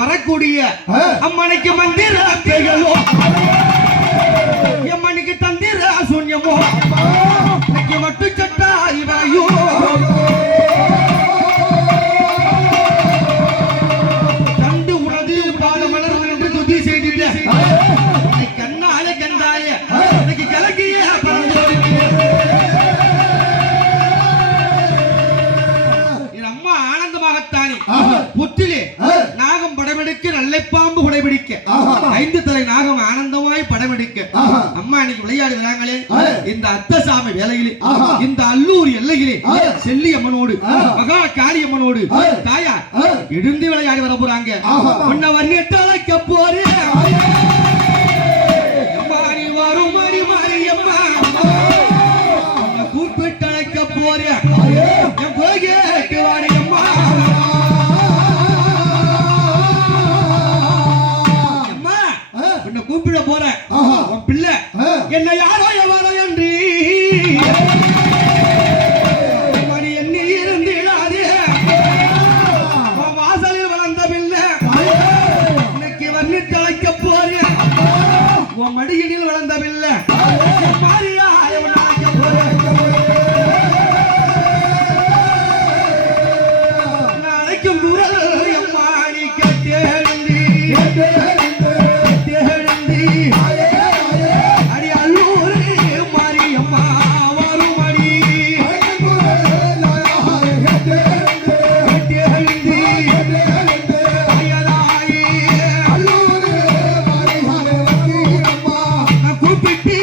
வரக்கூடிய அம்மனுக்கு மந்திர பேயலோ எம்மனுக்கு தந்திர சூன்யமோ இன்னைக்கு மட்டு சட்டா இவையோ கண்டு உனது பாத மலர் என்று துதி செய்திட கண்ணால கண்டாய இன்னைக்கு கலக்கிய அம்மா ஆனந்தமாகத்தானே புற்றிலே நாகம் படமெடுக்க நல்லை பாம்பு படைபிடிக்க 5 தலை நாகம் ஆனந்தமாய் படமெடுக்க அம்மா இன்னைக்கு விளையாடு விளையாங்களே இந்த அத்தசாமி வேலையிலே இந்த அல்லூர் எல்லையிலே செல்லி அம்மனோடு மகா காளியம்மனோடு தாயா எழுந்து விளையாடி வர போறாங்க உன்னை வர்ணிட்டு அழைக்க போறேன் அம்மா நீ வரும் மணி மாரியம்மா உன்னை கூப்பிட்டு அழைக்க போறேன் என் கோகேட்டு வாடியம்மா கூப்பிட போறேன் உன் பிள்ளை என்ன யாரோ எவரோ என்று மணி எண்ணி இருந்திடாதே வாசலில் வளர்ந்த பிள்ளை இன்னைக்கு வர்ணித்து அழைக்க போறேன் உன் மடியினில் வளர்ந்த பிள்ளை மாறியா அழைக்க போறேன் அழைக்கும் குரல் எம்மா நீ கேட்டேன் அடி அல்லூர் மாரியம்மா வருமடி கூப்பிட்டு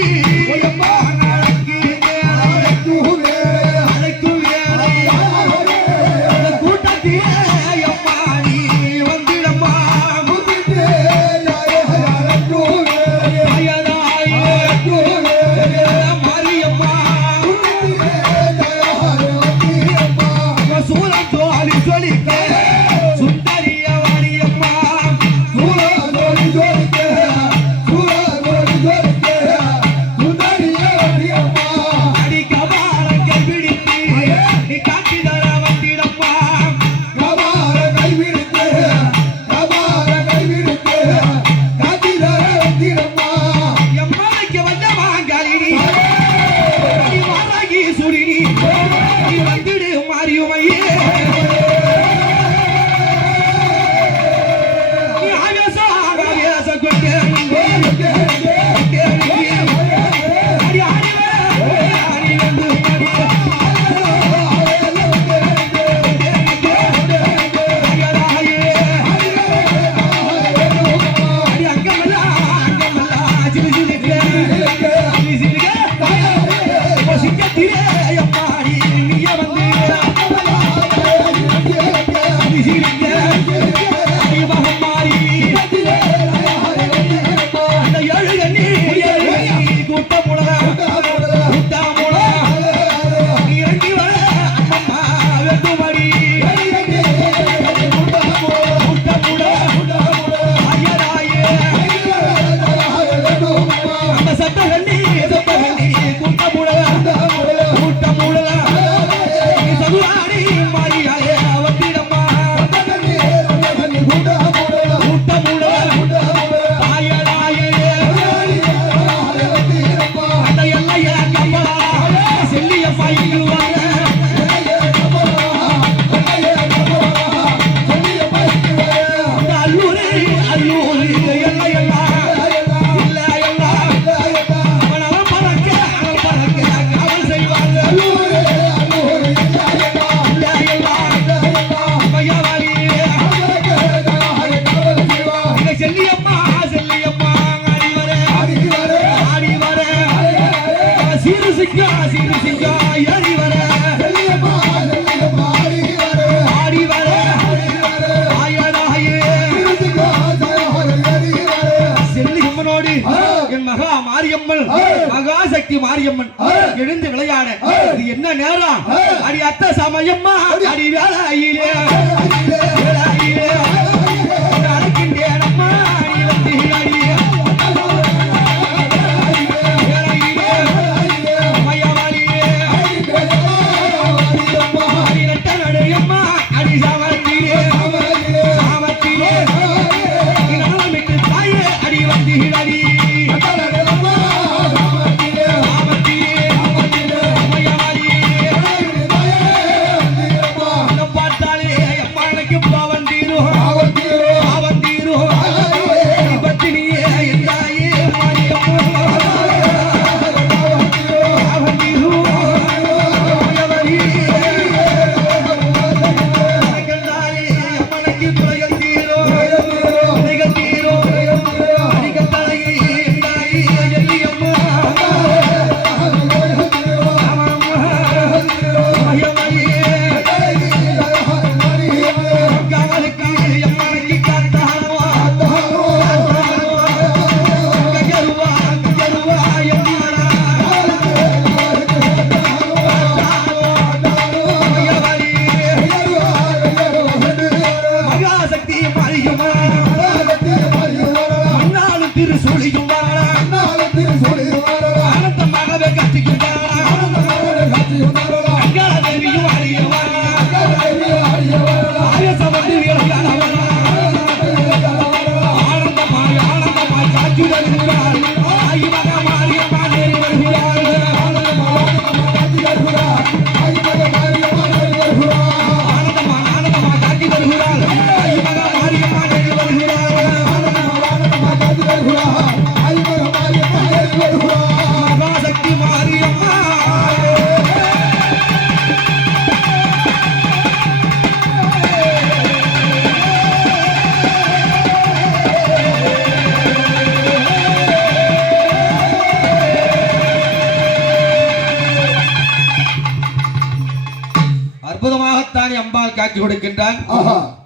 மகாசக்தி மாரியம்மன் எழுந்து விளையாட இது என்ன நேரம் அடி அத்த சமயம்மா அடி வேலையிலே அழைக்கின்றேனம்மா நீ வந்து அடி அடி நட்ட நடையம்மா அடி சாமத்திலே காட்சி தருகிறாள் ஆயி மக மாரியம்மா நேரி வருகிறாள் ஆனந்தமா காட்சி தருகிறாள் ஆயி மக மாரியம்மா நேரி வருகிறாள் மகாசக்தி மாரியம்மா அற்புதமாகத்தானே அம்பாள் காட்சி கொடுக்கின்றான்